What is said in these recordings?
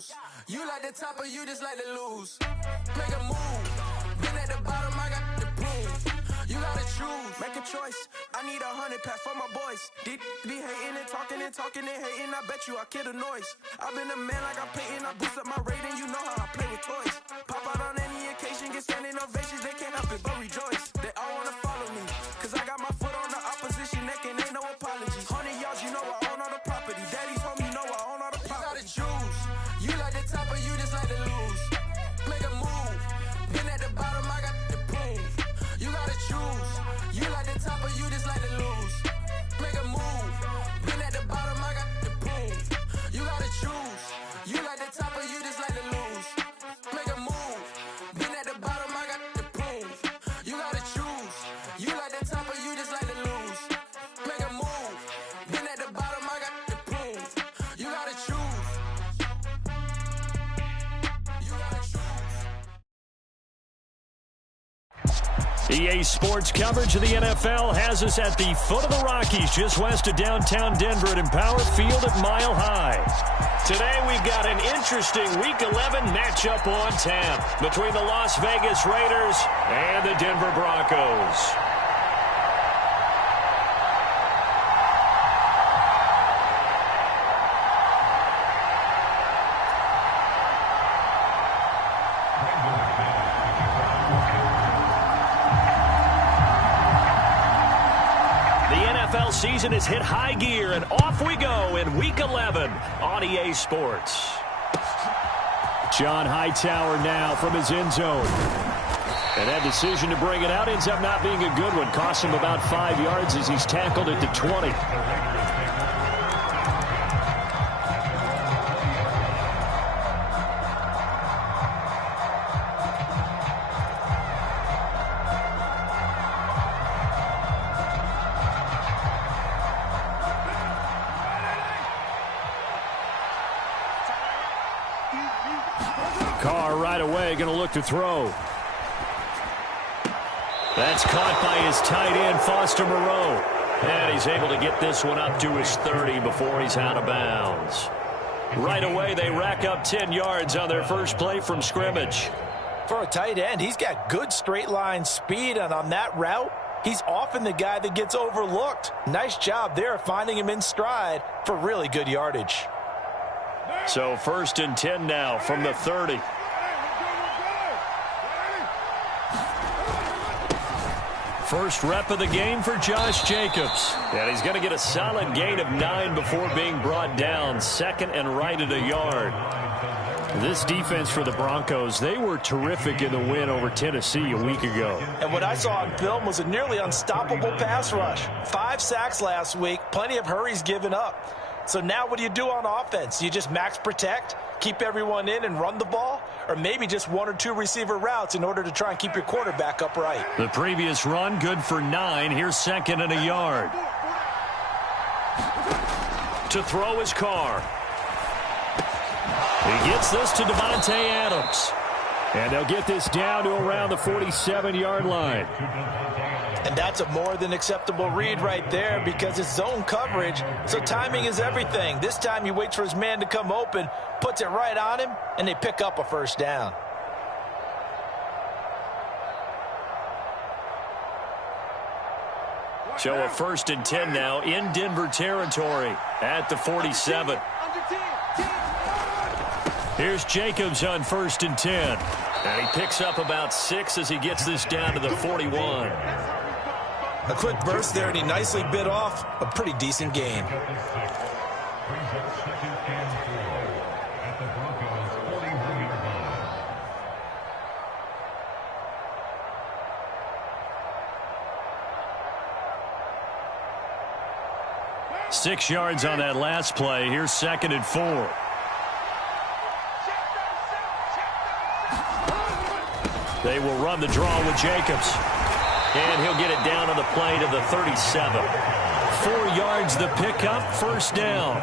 juice. You like the top or you just like to lose. Make a move. Been at the bottom, I got the proof. You gotta choose. Make a choice. I need 100 pack for my boys. Deep be hating and talking and talking and hating. I bet you I kill the noise. I've been a man like I'm Peyton. I boost up my rating. You know how I play with toys. Pop out on any occasion, get standing ovations. They can't help it but rejoice. They all wanna follow me. Cause I got my foot on the opposition neck and ain't no apologies. 100 yards, you know I own all the property. Daddy's home, you know I own all the property. You gotta choose. You like the top or you just like to lose. Make a move. Been at the bottom, I got the proof. You gotta choose. You like the top or you just like to lose. Make a move. Been at the bottom, I got the proof. You gotta choose. You like the top or you just like to lose. Make a move. Been at the bottom, I got the proof. You gotta choose. You like the top or you just like to lose. Make a move. Been at the bottom, I got the proof. You gotta choose. You gotta choose. EA Sports coverage of the NFL has us at the foot of the Rockies, just west of downtown Denver at Empower Field at Mile High. Today we've got an interesting Week 11 matchup on tap between the Las Vegas Raiders and the Denver Broncos. Season has hit high gear, and off we go in Week 11 on EA Sports. John Hightower now from his end zone. And that decision to bring it out ends up not being a good one. Cost him about 5 yards as he's tackled at the 20. Carr right away going to look to throw. That's caught by his tight end, Foster Moreau. And he's able to get this one up to his 30 before he's out of bounds. Right away, they rack up 10 yards on their first play from scrimmage. For a tight end, he's got good straight line speed, and on that route, he's often the guy that gets overlooked. Nice job there finding him in stride for really good yardage. So 1st and 10 now from the 30. First rep of the game for Josh Jacobs. And he's going to get a solid gain of 9 before being brought down. Second and right at a yard. This defense for the Broncos, they were terrific in the win over Tennessee a week ago. And what I saw on film was a nearly unstoppable pass rush. 5 sacks last week, plenty of hurries given up. So now what do you do on offense? You just max protect, keep everyone in and run the ball, or maybe just 1 or 2 receiver routes in order to try and keep your quarterback upright. The previous run good for 9. Here's 2nd and a yard. To throw his Carr. He gets this to Devontae Adams. And they'll get this down to around the 47-yard line. And that's a more than acceptable read right there because it's zone coverage, so timing is everything. This time he waits for his man to come open, puts it right on him, and they pick up a first down. So a 1st and 10 now in Denver territory at the 47. Here's Jacobs on 1st and 10. And he picks up about 6 as he gets this down to the 41. A quick burst there, and he nicely bit off a pretty decent gain. Six yards on that last play. Here's 2nd and 4. They will run the draw with Jacobs. And he'll get it down on the play to the 37. 4 yards the pickup, first down.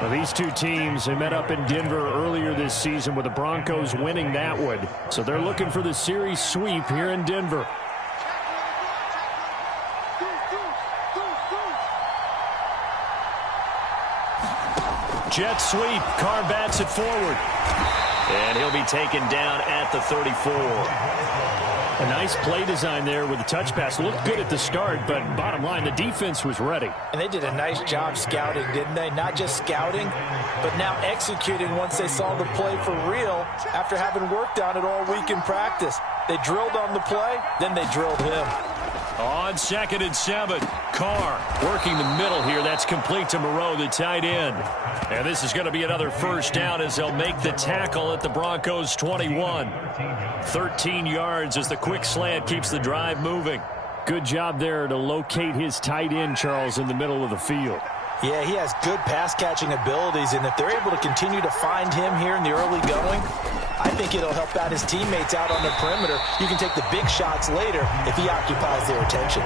Well, these two teams, they met up in Denver earlier this season with the Broncos winning that one. So they're looking for the series sweep here in Denver. Jet sweep. Carr bats it forward. And he'll be taken down at the 34. A nice play design there with the touch pass. Looked good at the start, but bottom line, the defense was ready. And they did a nice job scouting, didn't they? Not just scouting, but now executing once they saw the play for real after having worked on it all week in practice. They drilled on the play, then they drilled him. On 2nd and 7, Carr working the middle here. That's complete to Moreau, the tight end. And this is going to be another first down as they'll make the tackle at the Broncos' 21. 13 yards as the quick slant keeps the drive moving. Good job there to locate his tight end, Charles, in the middle of the field. Yeah, he has good pass-catching abilities, and if they're able to continue to find him here in the early going, I think it'll help out his teammates out on the perimeter. You can take the big shots later if he occupies their attention.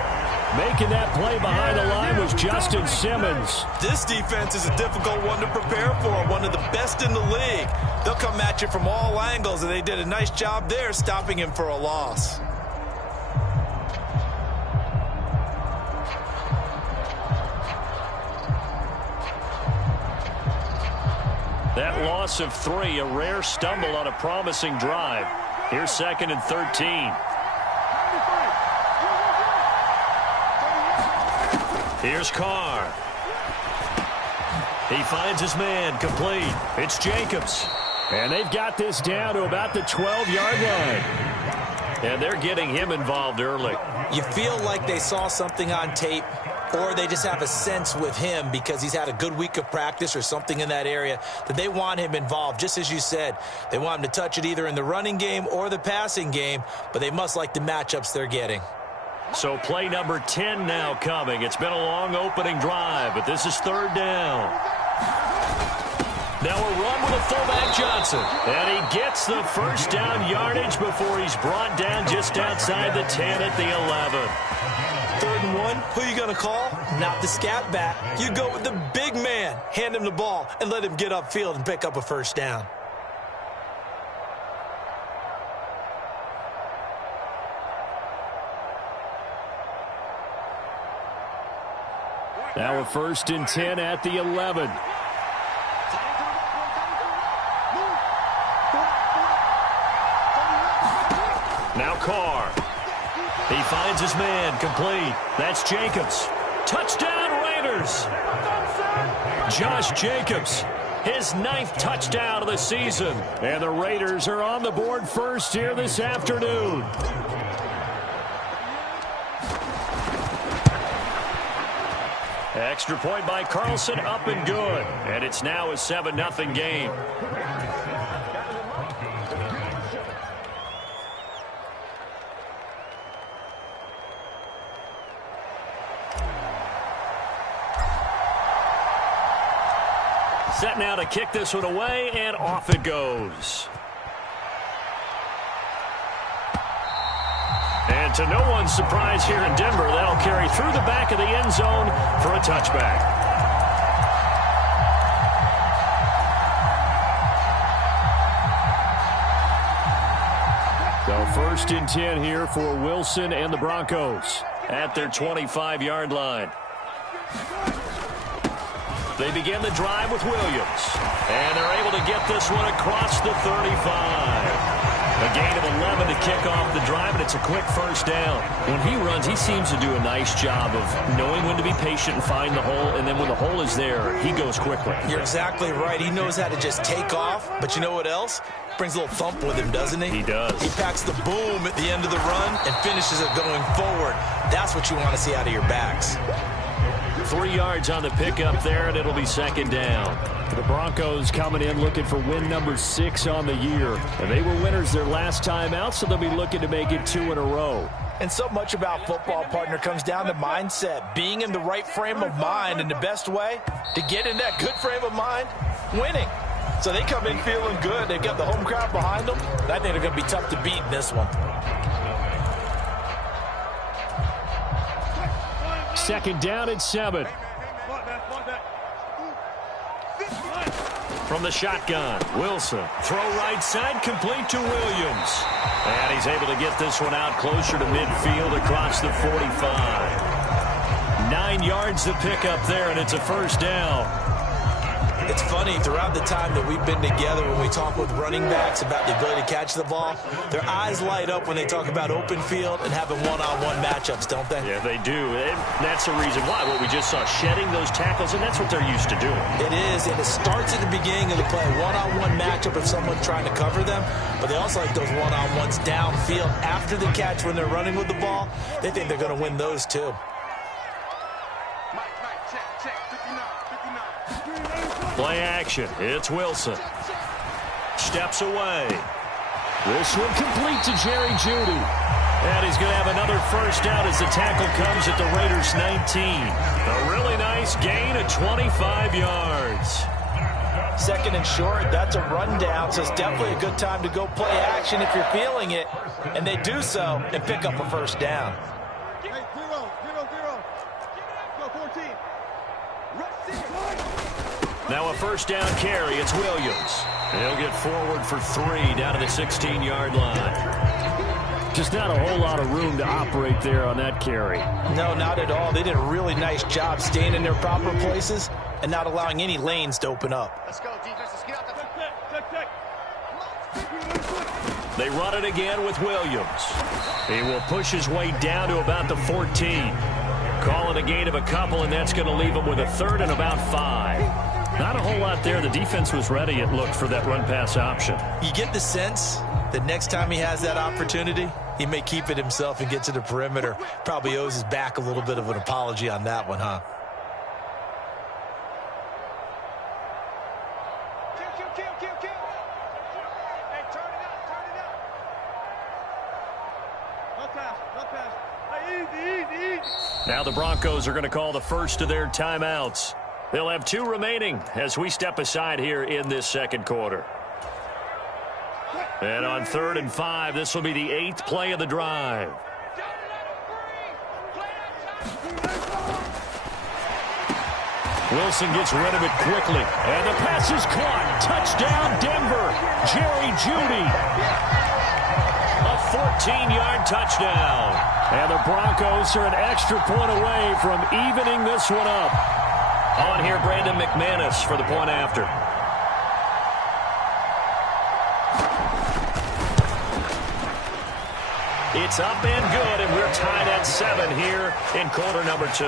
Making that play behind the line was Justin Simmons. This defense is a difficult one to prepare for, one of the best in the league. They'll come at you from all angles, and they did a nice job there stopping him for a loss. That loss of 3, a rare stumble on a promising drive. Here's 2nd and 13. Here's Carr. He finds his man, complete. It's Jacobs. And they've got this down to about the 12-yard line. And they're getting him involved early. You feel like they saw something on tape, or they just have a sense with him because he's had a good week of practice or something in that area that they want him involved. Just as you said, they want him to touch it either in the running game or the passing game, but they must like the matchups they're getting. So play number 10 now coming. It's been a long opening drive, but this is 3rd down. Now a run with a fullback Johnson. And he gets the first down yardage before he's brought down just outside the 10 at the 11. 3rd and 1, who are you going to call? Not the scat back. You go with the big man. Hand him the ball and let him get upfield and pick up a first down. Now a 1st and 10 at the 11. Now Carr. He finds his man, complete. That's Jacobs. Touchdown Raiders. Josh Jacobs, his 9th touchdown of the season. And the Raiders are on the board first here this afternoon. Extra point by Carlson, up and good. And it's now a 7-0 game. Set now to kick this one away, and off it goes. And to no one's surprise here in Denver, that'll carry through the back of the end zone for a touchback. So 1st and 10 here for Wilson and the Broncos At their 25-yard line. They begin the drive with Williams. And they're able to get this one across the 35. A gain of 11 to kick off the drive, and it's a quick first down. When he runs, he seems to do a nice job of knowing when to be patient and find the hole, and then when the hole is there, he goes quickly. You're exactly right. He knows how to just take off, but you know what else? Brings a little thump with him, doesn't he? He does. He packs the boom at the end of the run and finishes it going forward. That's what you want to see out of your backs. 3 yards on the pickup there, and it'll be 2nd down. The Broncos coming in looking for win number 6 on the year. And they were winners their last time out, so they'll be looking to make it 2 in a row. And so much about football, partner, comes down to mindset. Being in the right frame of mind, and the best way to get in that good frame of mind, winning. So they come in feeling good. They've got the home crowd behind them. And I think they're going to be tough to beat in this one. 2nd down and 7. From the shotgun, Wilson. Throw right side, complete to Williams. And he's able to get this one out closer to midfield across the 45. 9 yards to pick up there, and it's a first down. It's funny, throughout the time that we've been together, when we talk with running backs about the ability to catch the ball, their eyes light up when they talk about open field and having one-on-one matchups, don't they? Yeah, they do. And that's the reason why. What we just saw, shedding those tackles, and that's what they're used to doing. It is, and it starts at the beginning of the play. One-on-one matchup if someone's trying to cover them, but they also like those one-on-ones downfield after the catch when they're running with the ball. They think they're going to win those too. Play action. It's Wilson. Steps away. This one complete to Jerry Jeudy. And he's going to have another first down as the tackle comes at the Raiders' 19. A really nice gain of 25 yards. Second and short, that's a rundown, so it's definitely a good time to go play action if you're feeling it. And they do so and pick up a first down. Hey, 0-0-0. Go 14. Now a first down carry. It's Williams. He'll get forward for 3 down to the 16-yard line. Just not a whole lot of room to operate there on that carry. No, not at all. They did a really nice job staying in their proper places and not allowing any lanes to open up. Let's go, defense. Let's get out the They run it again with Williams. He will push his way down to about the 14. Call it a gain of a couple, and that's going to leave him with a third and about 5. Not a whole lot there. The defense was ready, it looked, for that run-pass option. You get the sense that next time he has that opportunity, he may keep it himself and get to the perimeter. Probably owes his back a little bit of an apology on that one, huh? Kill. Hey, turn it up. No pass. Hey, easy. Now the Broncos are going to call the first of their timeouts. They'll have 2 remaining as we step aside here in this second quarter. And on 3rd and 5, this will be the 8th play of the drive. Wilson gets rid of it quickly. And the pass is caught. Touchdown, Denver. Jerry Jeudy. A 14-yard touchdown. And the Broncos are an extra point away from evening this one up. On here, Brandon McManus for the point after. It's up and good, and we're tied at 7 here in quarter number 2.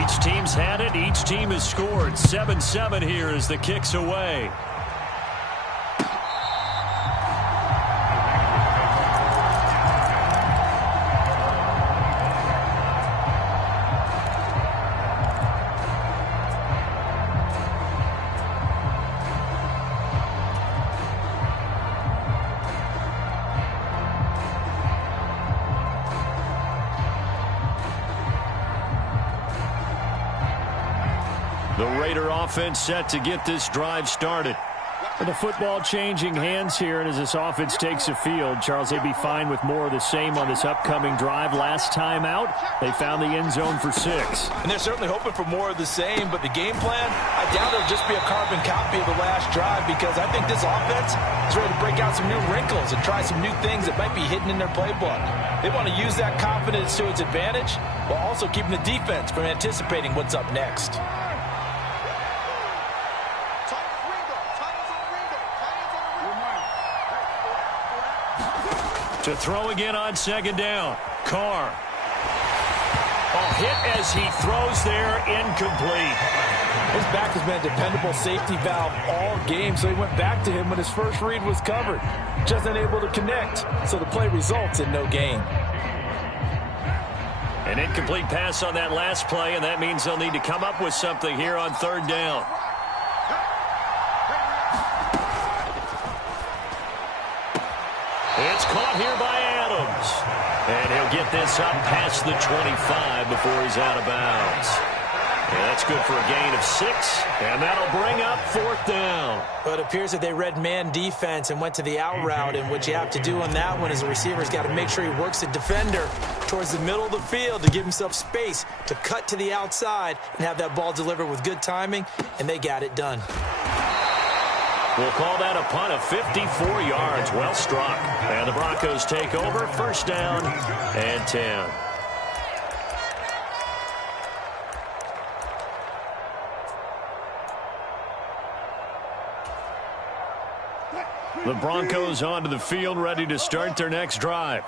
Each team's had it. Each team has scored. 7-7 here as the kick's away. The Raider offense set to get this drive started. And the football changing hands here, and as this offense takes the field, Charles, they'd be fine with more of the same on this upcoming drive. Last time out, they found the end zone for 6. And they're certainly hoping for more of the same, but the game plan, I doubt it'll just be a carbon copy of the last drive, because I think this offense is ready to break out some new wrinkles and try some new things that might be hidden in their playbook. They want to use that confidence to its advantage while also keeping the defense from anticipating what's up next. To throw again on 2nd down. Carr. A hit as he throws there, incomplete. His back has been a dependable safety valve all game, so he went back to him when his first read was covered. Just unable to connect, so the play results in no gain. An incomplete pass on that last play, and that means they'll need to come up with something here on 3rd down. It's caught here by Adams. And he'll get this up past the 25 before he's out of bounds. And that's good for a gain of 6, and that'll bring up 4th down. But it appears that they read man defense and went to the out route, and what you have to do on that one is the receiver's got to make sure he works the defender towards the middle of the field to give himself space to cut to the outside and have that ball delivered with good timing, and they got it done. We'll call that a punt of 54 yards. Well struck. And the Broncos take over. First down and 10. The Broncos onto the field, ready to start their next drive.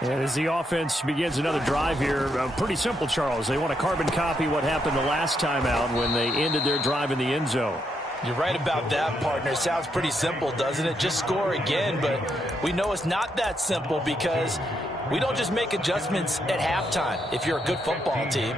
And as the offense begins another drive here, pretty simple, Charles. They want to carbon copy what happened the last time out when they ended their drive in the end zone. You're right about that, partner. It sounds pretty simple, doesn't it? Just score again, but we know it's not that simple because we don't just make adjustments at halftime if you're a good football team.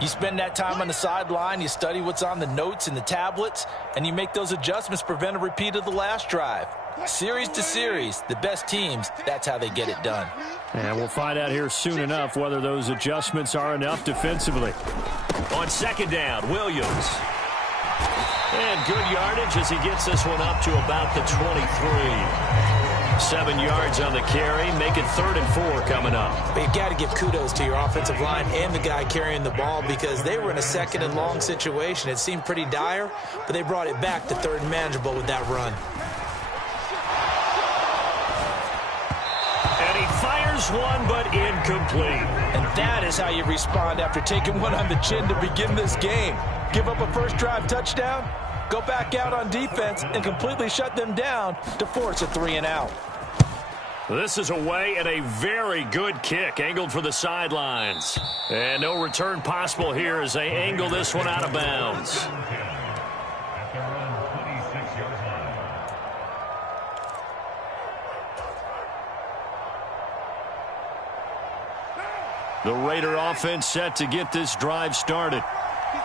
You spend that time on the sideline, you study what's on the notes and the tablets, and you make those adjustments to prevent a repeat of the last drive. Series to series, the best teams, that's how they get it done. And we'll find out here soon enough whether those adjustments are enough defensively. On second down, Williams. And good yardage as he gets this one up to about the 23. 7 yards on the carry, make it 3rd and 4 coming up. But you've got to give kudos to your offensive line and the guy carrying the ball because they were in a 2nd and long situation. It seemed pretty dire, but they brought it back to 3rd and manageable with that run. And he fires one, but incomplete. And that is how you respond after taking one on the chin to begin this game. Give up a first drive touchdown, go back out on defense, and completely shut them down to force a 3-and-out. This is away and a very good kick, angled for the sidelines. And no return possible here as they angle this one out of bounds. The Raider offense set to get this drive started.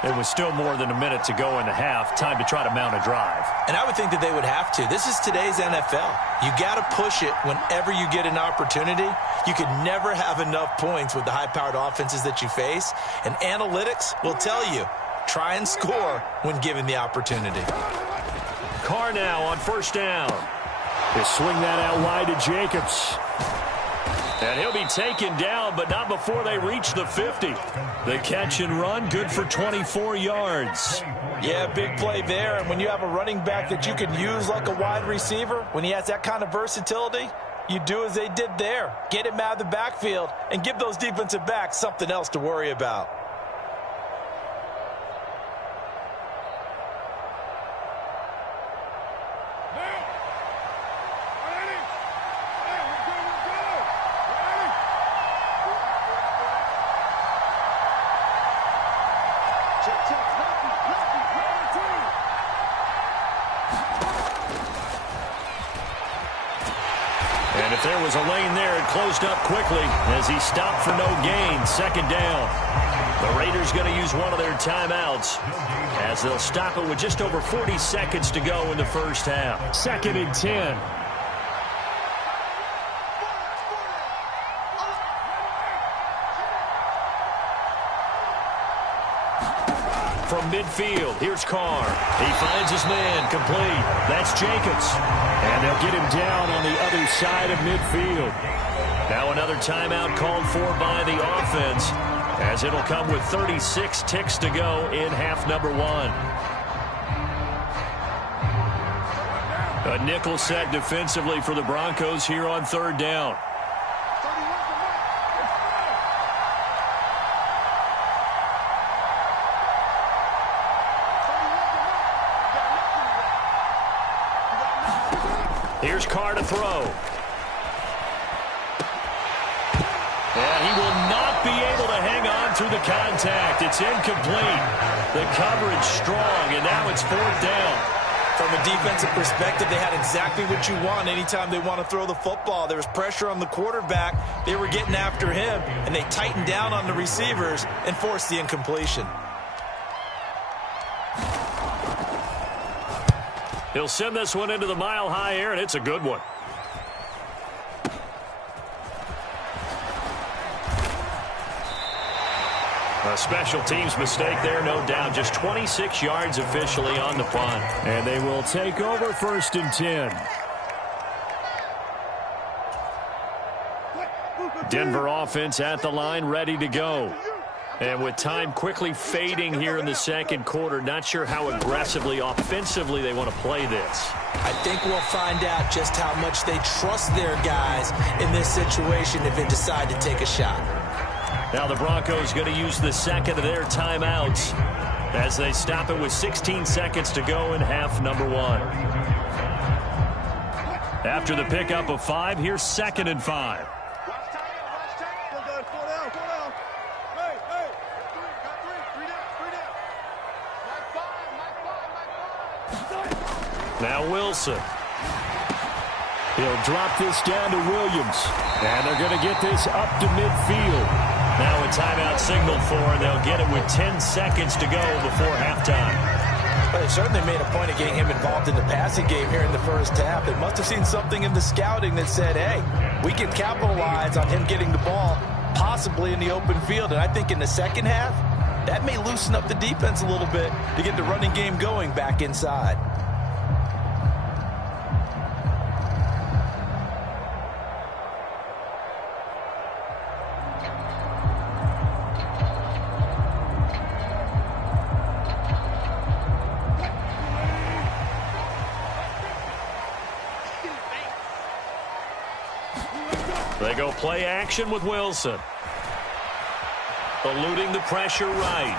There was still more than a minute to go in the half. Time to try to mount a drive. And I would think that they would have to. This is today's NFL. You got to push it whenever you get an opportunity. You could never have enough points with the high-powered offenses that you face. And analytics will tell you, try and score when given the opportunity. Carr now on first down. They swing that out wide to Jacobs. And he'll be taken down, but not before they reach the 50. The catch and run, good for 24 yards. Yeah, big play there. And when you have a running back that you can use like a wide receiver, when he has that kind of versatility, you do as they did there. Get him out of the backfield and give those defensive backs something else to worry about. And if there was a lane there, it closed up quickly as he stopped for no gain. Second down. The Raiders going to use one of their timeouts as they'll stop it with just over 40 seconds to go in the first half. 2nd and 10. From midfield, here's Carr. He finds his man, complete. That's Jacobs. And they'll get him down on the other side of midfield. Now another timeout called for by the offense as it'll come with 36 ticks to go in half number 1. A nickel set defensively for the Broncos here on 3rd down. Here's Carr to throw. And he will not be able to hang on through the contact. It's incomplete. The coverage strong, and now it's 4th down. From a defensive perspective, they had exactly what you want anytime they want to throw the football. There was pressure on the quarterback. They were getting after him, and they tightened down on the receivers and forced the incompletion. He'll send this one into the mile-high air, and it's a good one. A special teams mistake there, no doubt. Just 26 yards officially on the punt. And they will take over 1st and 10. Denver offense at the line, ready to go. And with time quickly fading here in the second quarter, not sure how aggressively, offensively they want to play this. I think we'll find out just how much they trust their guys in this situation if they decide to take a shot. Now the Broncos going to use the second of their timeouts as they stop it with 16 seconds to go in half number one. After the pickup of 5, here's 2nd and 5. Now Wilson. He'll drop this down to Williams. And they're going to get this up to midfield. Now a timeout signal for, and they'll get it with 10 seconds to go before halftime. Well, they certainly made a point of getting him involved in the passing game here in the first half. They must have seen something in the scouting that said, hey, we can capitalize on him getting the ball possibly in the open field. And I think in the second half, that may loosen up the defense a little bit to get the running game going back inside. They go play action with Wilson. Eluding the pressure right.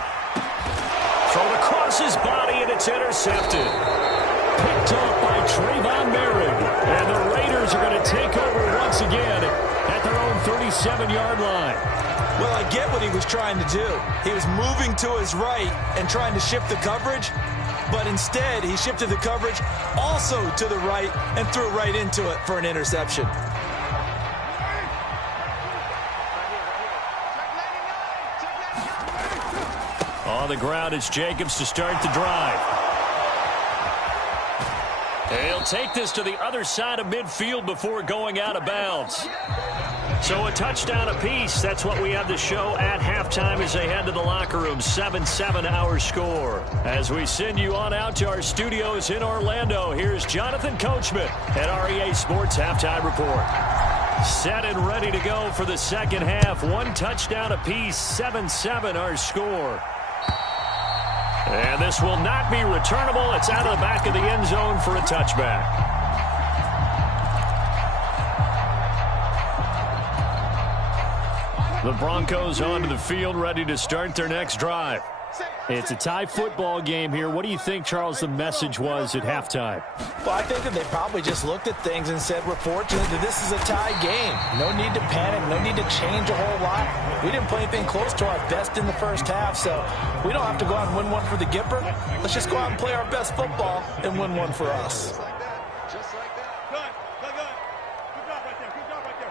Thrown across his body, and it's intercepted. Picked off by Trayvon Merritt. And the Raiders are going to take over once again at their own 37-yard line. Well, I get what he was trying to do. He was moving to his right and trying to shift the coverage, but instead he shifted the coverage also to the right and threw right into it for an interception. On the ground, it's Jacobs to start the drive. He'll take this to the other side of midfield before going out of bounds. So a touchdown apiece. That's what we have to show at halftime as they head to the locker room. 7-7 our score. As we send you on out to our studios in Orlando, here's Jonathan Coachman at REA Sports Halftime Report. Set and ready to go for the second half. One touchdown apiece. 7-7 our score. And this will not be returnable. It's out of the back of the end zone for a touchback. The Broncos onto the field, ready to start their next drive. It's a tie football game here. What do you think, Charles, the message was at halftime? Well, I think that they probably just looked at things and said, we're fortunate that this is a tie game. No need to panic. No need to change a whole lot. We didn't play anything close to our best in the first half, so we don't have to go out and win one for the Gipper. Let's just go out and play our best football and win one for us. Just like that. Good. Good job right there. Good job right there.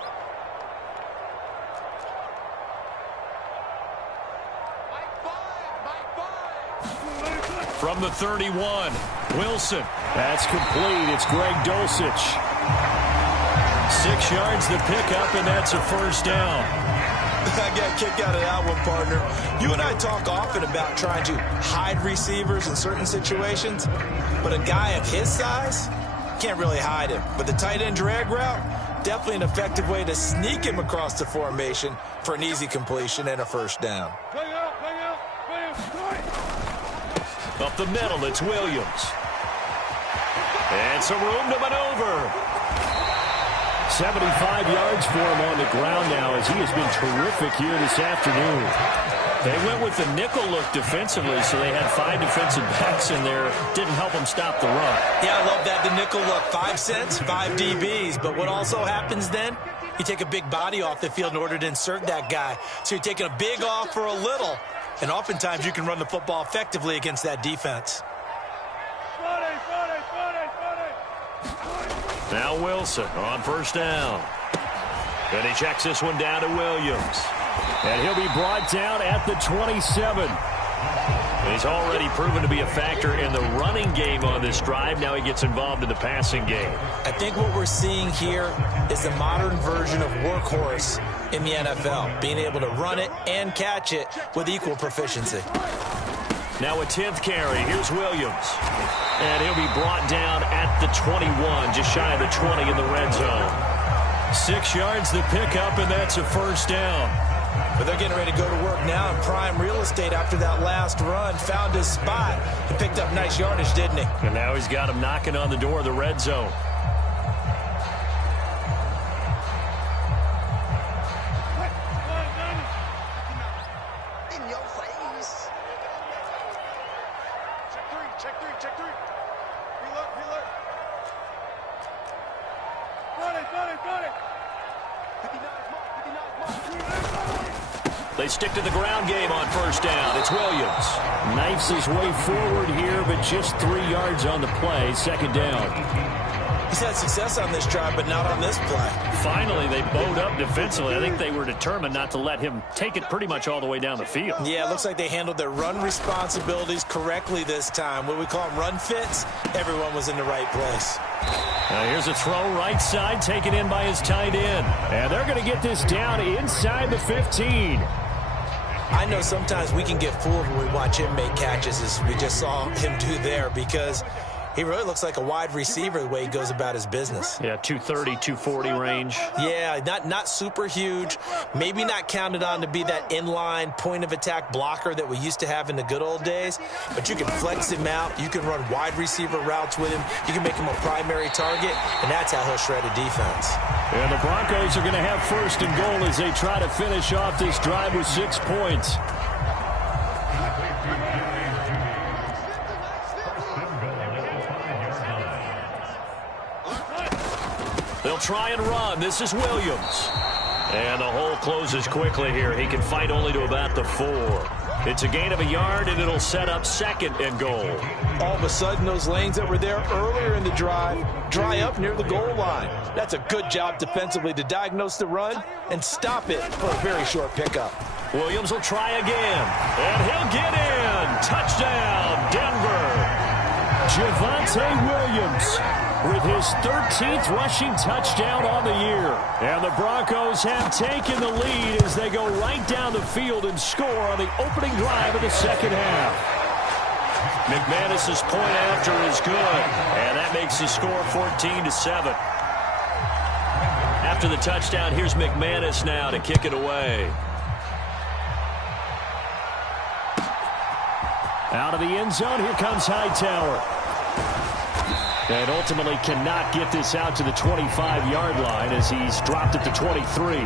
From the 31, Wilson. That's complete. It's Greg Dulcich. 6 yards the pickup, and that's a first down. I got a kick out of that one, partner. You and I talk often about trying to hide receivers in certain situations, but a guy of his size can't really hide him. But the tight end drag route, definitely an effective way to sneak him across the formation for an easy completion and a first down. Up the middle, it's Williams. And some room to maneuver. 75 yards for him on the ground now as he has been terrific here this afternoon. They went with the nickel look defensively, so they had 5 defensive backs in there. Didn't help them stop the run. Yeah, I love that, the nickel look. 5 cents, 5 DBs. But what also happens then, you take a big body off the field in order to insert that guy. So you're taking a big off for a little. And oftentimes you can run the football effectively against that defense. Now Wilson on first down. And he checks this one down to Williams. And he'll be brought down at the 27. He's already proven to be a factor in the running game on this drive. Now he gets involved in the passing game. I think what we're seeing here is the modern version of workhorse in the NFL, being able to run it and catch it with equal proficiency. Now a 10th carry. Here's Williams. And he'll be brought down at the 21, just shy of the 20 in the red zone. 6 yards the pickup, and that's a first down. But they're getting ready to go to work now in prime real estate after that last run. Found his spot. He picked up nice yardage, didn't he? And now he's got him knocking on the door of the red zone. They stick to the ground game on first down. It's Williams. Knifes his way forward here, but just 3 yards on the play. Second down. He's had success on this drive, but not on this play. Finally, they bowed up defensively. I think they were determined not to let him take it pretty much all the way down the field. Yeah, it looks like they handled their run responsibilities correctly this time. What we call them run fits, everyone was in the right place. Now here's a throw right side, taken in by his tight end. And they're going to get this down inside the 15. I know sometimes we can get fooled when we watch him make catches, as we just saw him do there, because he really looks like a wide receiver the way he goes about his business. Yeah, 230, 240 range. Yeah, not super huge. Maybe not counted on to be that inline point-of-attack blocker that we used to have in the good old days. But you can flex him out. You can run wide receiver routes with him. You can make him a primary target, and that's how he'll shred a defense. And the Broncos are going to have first and goal as they try to finish off this drive with 6 points. They'll try and run. This is Williams. And the hole closes quickly here. He can fight only to about the 4. It's a gain of a yard, and it'll set up second and goal. All of a sudden, those lanes that were there earlier in the drive dry up near the goal line. That's a good job defensively to diagnose the run and stop it for a very short pickup. Williams will try again, and he'll get in. Touchdown, Denver. Javonte Williams with his 13th rushing touchdown on the year. And the Broncos have taken the lead as they go right down the field and score on the opening drive of the second half. McManus's point after is good, and that makes the score 14-7. After the touchdown, here's McManus now to kick it away. Out of the end zone, here comes Hightower. And ultimately cannot get this out to the 25-yard line as he's dropped at the 23.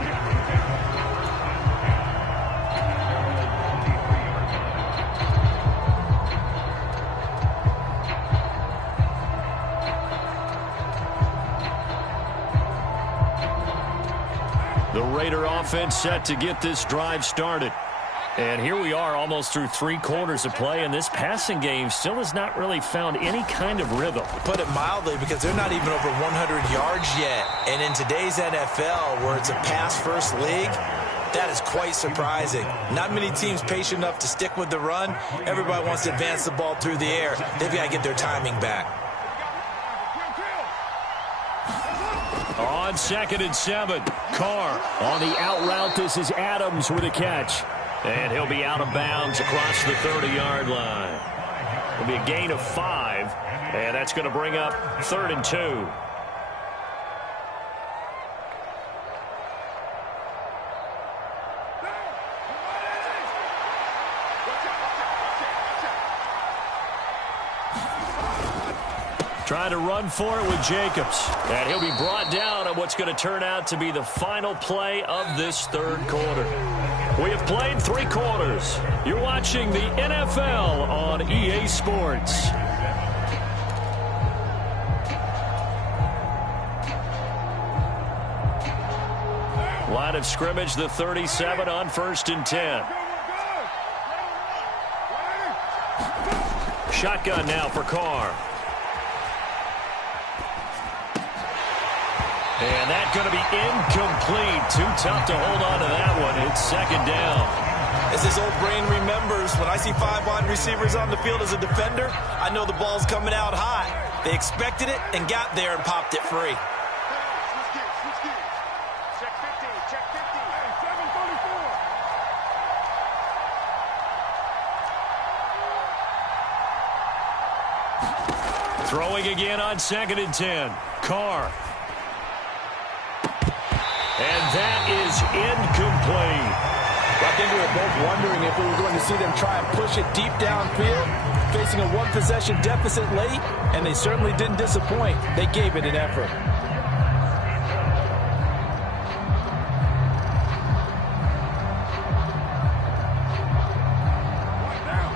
The Raider offense set to get this drive started. And here we are almost through 3 quarters of play, and this passing game still has not really found any kind of rhythm. Put it mildly, because they're not even over 100 yards yet. And in today's NFL, where it's a pass-first league, that is quite surprising. Not many teams patient enough to stick with the run. Everybody wants to advance the ball through the air. They've got to get their timing back. On 2nd and 7, Carr on the out route. This is Adams with a catch. And he'll be out of bounds across the 30-yard line. It'll be a gain of 5, and that's going to bring up 3rd and 2. Trying to run for it with Jacobs. And he'll be brought down on what's going to turn out to be the final play of this 3rd quarter. We have played 3 quarters. You're watching the NFL on EA Sports. Line of scrimmage, the 37 on 1st and 10. Shotgun now for Carr. And that's going to be incomplete. Too tough to hold on to that one. It's 2nd down. As his old brain remembers, when I see 5 wide receivers on the field as a defender, I know the ball's coming out high. They expected it and got there and popped it free. Check 50, check 50. Hey, 734. Throwing again on 2nd and 10. Carr. And that is incomplete. Well, we were both wondering if we were going to see them try and push it deep downfield, facing a one-possession deficit late, and they certainly didn't disappoint. They gave it an effort.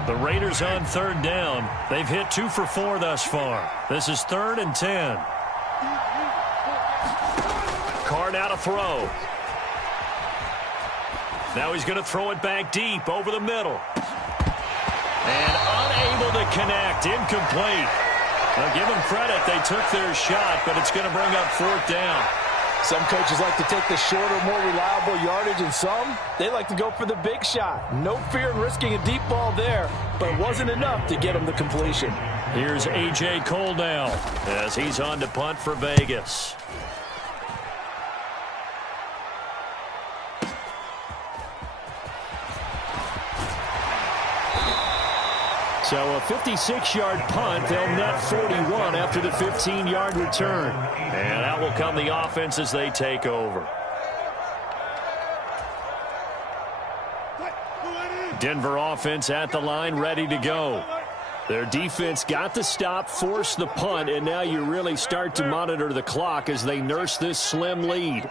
The Raiders on third down. They've hit 2 for 4 thus far. This is 3rd and 10. Carr now to throw. Now he's going to throw it back deep over the middle. And unable to connect. Incomplete. Now give them credit. They took their shot, but it's going to bring up 4th down. Some coaches like to take the shorter, more reliable yardage, and some, they like to go for the big shot. No fear in risking a deep ball there, but it wasn't enough to get him the completion. Here's A.J. Cole now as he's on to punt for Vegas. So a 56-yard punt. They'll net 41 after the 15-yard return. And out will come the offense as they take over. Denver offense at the line, ready to go. Their defense got the stop, forced the punt, and now you really start to monitor the clock as they nurse this slim lead.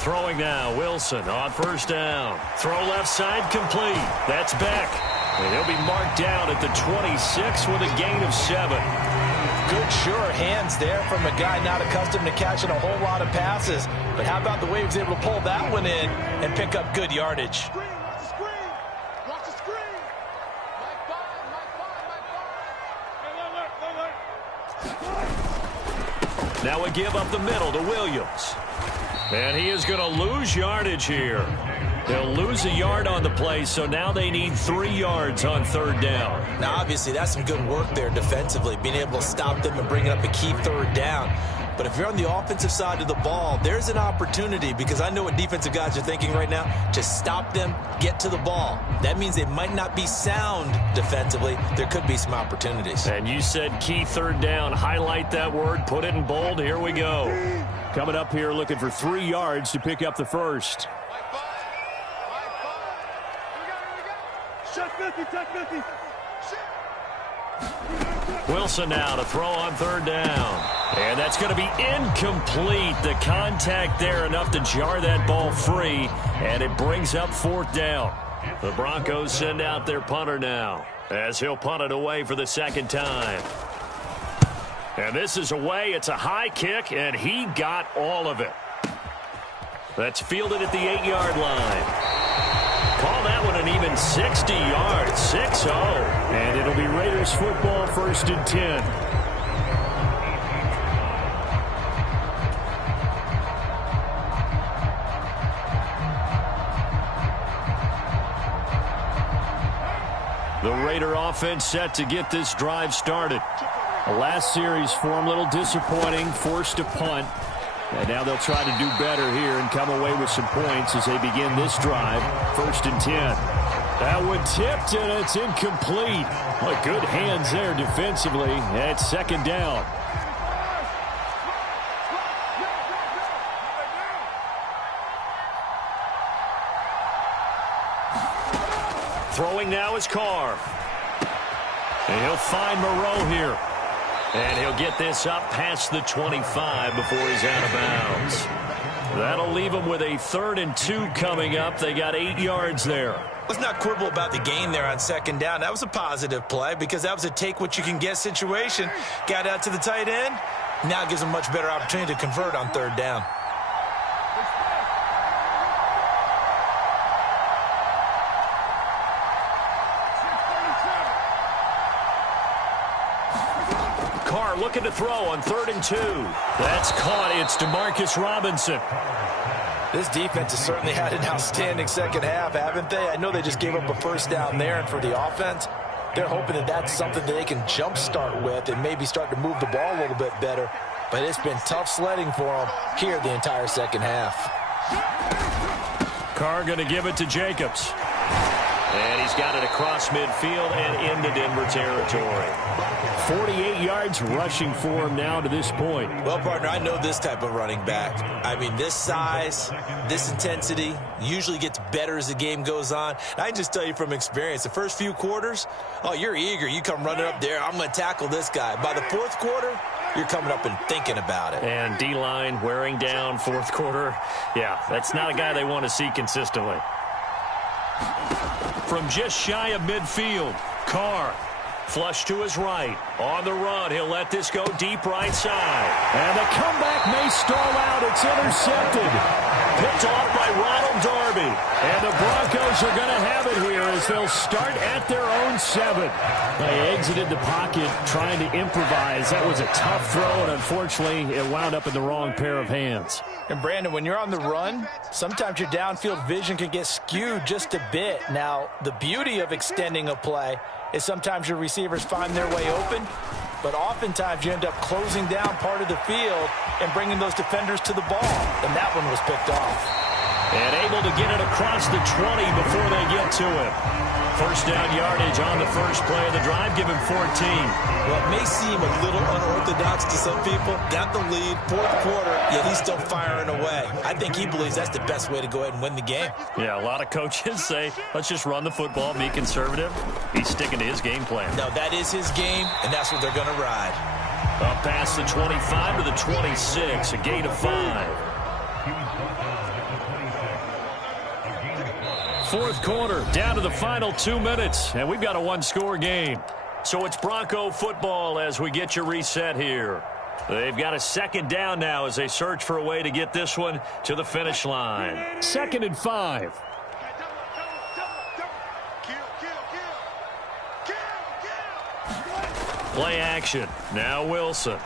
Throwing now, Wilson on first down. Throw left side, complete. That's Beck. And he'll be marked down at the 26 with a gain of 7. Good, sure hands there from a guy not accustomed to catching a whole lot of passes. But how about the way he was able to pull that one in and pick up good yardage? Now a give up the middle to Williams. And he is going to lose yardage here. They'll lose a yard on the play, so now they need 3 yards on third down. Now, obviously, that's some good work there defensively, being able to stop them and bring up a key third down. But if you're on the offensive side of the ball, there's an opportunity, because I know what defensive guys are thinking right now. Just stop them, get to the ball. That means they might not be sound defensively. There could be some opportunities. And you said key third down. Highlight that word, put it in bold. Here we go. Coming up here looking for 3 yards to pick up the first. Wilson now to throw on third down. And that's going to be incomplete. The contact there enough to jar that ball free. And it brings up 4th down. The Broncos send out their punter now as he'll punt it away for the 2nd time. And this is away. It's a high kick, and he got all of it. That's fielded at the 8-yard line. Call that one an even 60 yards, 6-0. And it'll be Raiders football, 1st and 10. The Raider offense set to get this drive started. The last series for them, a little disappointing, forced to punt. And now they'll try to do better here and come away with some points as they begin this drive. 1st and 10. That one tipped, and it's incomplete. Well, good hands there defensively. It's 2nd down. Throwing now is Carr. And he'll find Moreau here. And he'll get this up past the 25 before he's out of bounds. That'll leave him with a 3rd and 2 coming up. They got 8 yards there. Let's not quibble about the gain there on 2nd down. That was a positive play because that was a take-what-you-can-get situation. Got out to the tight end. Now gives him a much better opportunity to convert on 3rd down. Carr looking to throw on 3rd and 2. That's caught. It's DeMarcus Robinson. This defense has certainly had an outstanding 2nd half, haven't they? I know they just gave up a 1st down there, and for the offense, they're hoping that that's something that they can jumpstart with and maybe start to move the ball a little bit better. But it's been tough sledding for them here the entire 2nd half. Carr going to give it to Jacobs. And he's got it across midfield and into Denver territory. 48 yards rushing for him now to this point. Well, partner, I know this type of running back. I mean, this size, this intensity usually gets better as the game goes on. And I can just tell you from experience, the first few quarters, oh, you're eager. You come running up there, I'm going to tackle this guy. By the fourth quarter, you're coming up and thinking about it. And D-line wearing down fourth quarter. Yeah, that's not a guy they want to see consistently. From just shy of midfield, Carr. Flush to his right. On the run, he'll let this go deep right side. And the comeback may stall out. It's intercepted. Picked off by Ronald Darby. And the Broncos are going to have it here as they'll start at their own 7. They exited the pocket trying to improvise. That was a tough throw, and unfortunately, it wound up in the wrong pair of hands. And, Brandon, when you're on the run, sometimes your downfield vision can get skewed just a bit. Now, the beauty of extending a play is sometimes your receivers find their way open, but oftentimes you end up closing down part of the field and bringing those defenders to the ball. And that one was picked off. And able to get it across the 20 before they get to him. First down yardage on the first play of the drive. Give him 14. Well, it may seem a little unorthodox to some people. Got the lead, fourth quarter, yet he's still firing away. I think he believes that's the best way to go ahead and win the game. Yeah, a lot of coaches say, let's just run the football, be conservative. He's sticking to his game plan. No, that is his game, and that's what they're going to ride. Up past the 25 to the 26, a gain of 5. Fourth quarter, down to the final 2 minutes, and we've got a one-score game. So it's Bronco football as we get you reset here. They've got a second down now as they search for a way to get this one to the finish line. 2nd and 5. Play action. Now Wilson.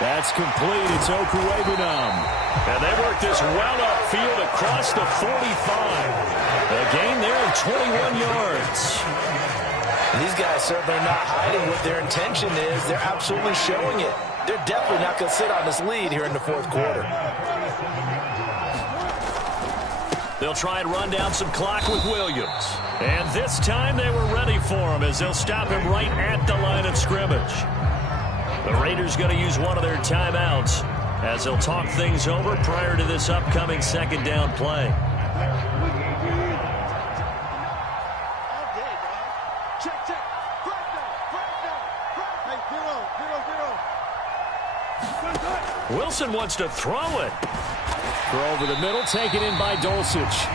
That's complete. It's Okuwebunam. And they work this well upfield across the 45. A gain there of 21 yards. These guys certainly are not hiding what their intention is. They're absolutely showing it. They're definitely not going to sit on this lead here in the fourth quarter. They'll try and run down some clock with Williams. And this time they were ready for him as they'll stop him right at the line of scrimmage. The Raiders going to use one of their timeouts as they'll talk things over prior to this upcoming second down play. Wilson wants to throw it. Throw over the middle, taken in by Dulcich.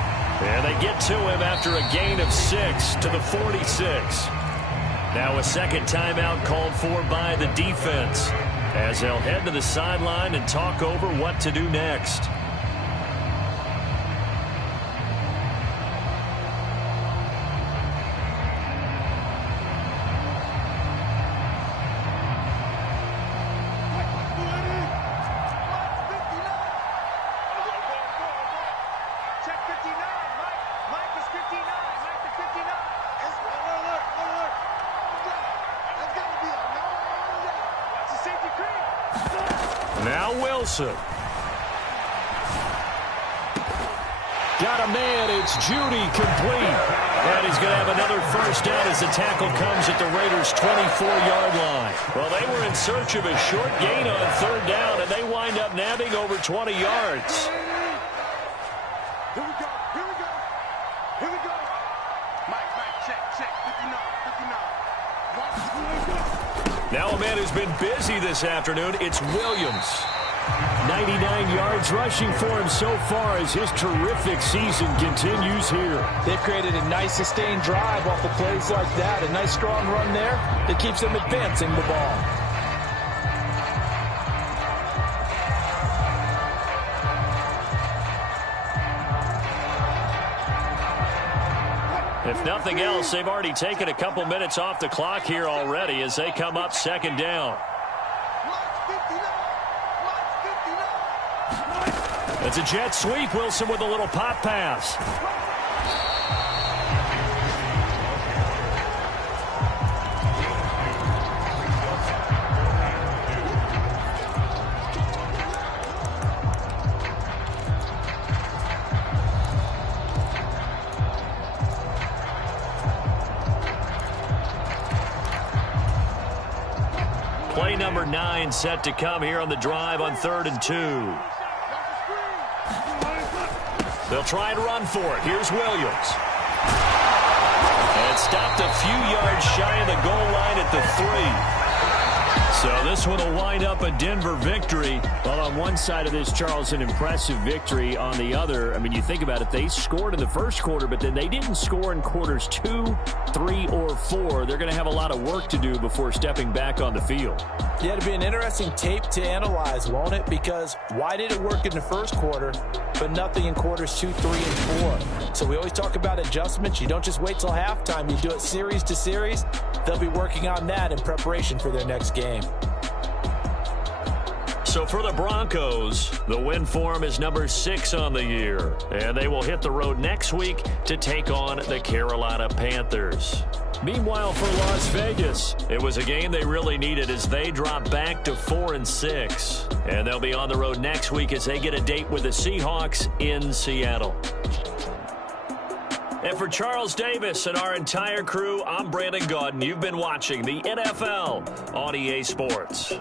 And they get to him after a gain of 6 to the 46. Now a second timeout called for by the defense as they'll head to the sideline and talk over what to do next. Now Wilson. Got a man. It's Judy complete. And he's going to have another first down as the tackle comes at the Raiders' 24-yard line. Well, they were in search of a short gain on third down, and they wind up nabbing over 20 yards. Here we go. Here we go. Here we go. Mike, check. 59. Now a man who's been busy this afternoon, it's Williams. 99 yards rushing for him so far as his terrific season continues here. They've created a nice sustained drive off of plays like that. A nice strong run there that keeps them advancing the ball. If nothing else, they've already taken a couple minutes off the clock here already as they come up second down. It's a jet sweep. Wilson with a little pop pass. 9 set to come here on the drive on 3rd and 2. They'll try and run for it. Here's Williams. And stopped a few yards shy of the goal line at the 3. So this one will wind up a Denver victory. Well, on one side of this, Charles, an impressive victory. On the other, I mean, you think about it, they scored in the first quarter, but then they didn't score in quarters 2, 3, or 4. They're going to have a lot of work to do before stepping back on the field. Yeah, it'll be an interesting tape to analyze, won't it? Because why did it work in the first quarter, but nothing in quarters 2, 3, and 4? So we always talk about adjustments. You don't just wait till halftime. You do it series to series. They'll be working on that in preparation for their next game. So for the Broncos, the win form is number 6 on the year. And they will hit the road next week to take on the Carolina Panthers. Meanwhile, for Las Vegas, it was a game they really needed as they drop back to 4-6. And they'll be on the road next week as they get a date with the Seahawks in Seattle. And for Charles Davis and our entire crew, I'm Brandon Gaudin. You've been watching the NFL on EA Sports.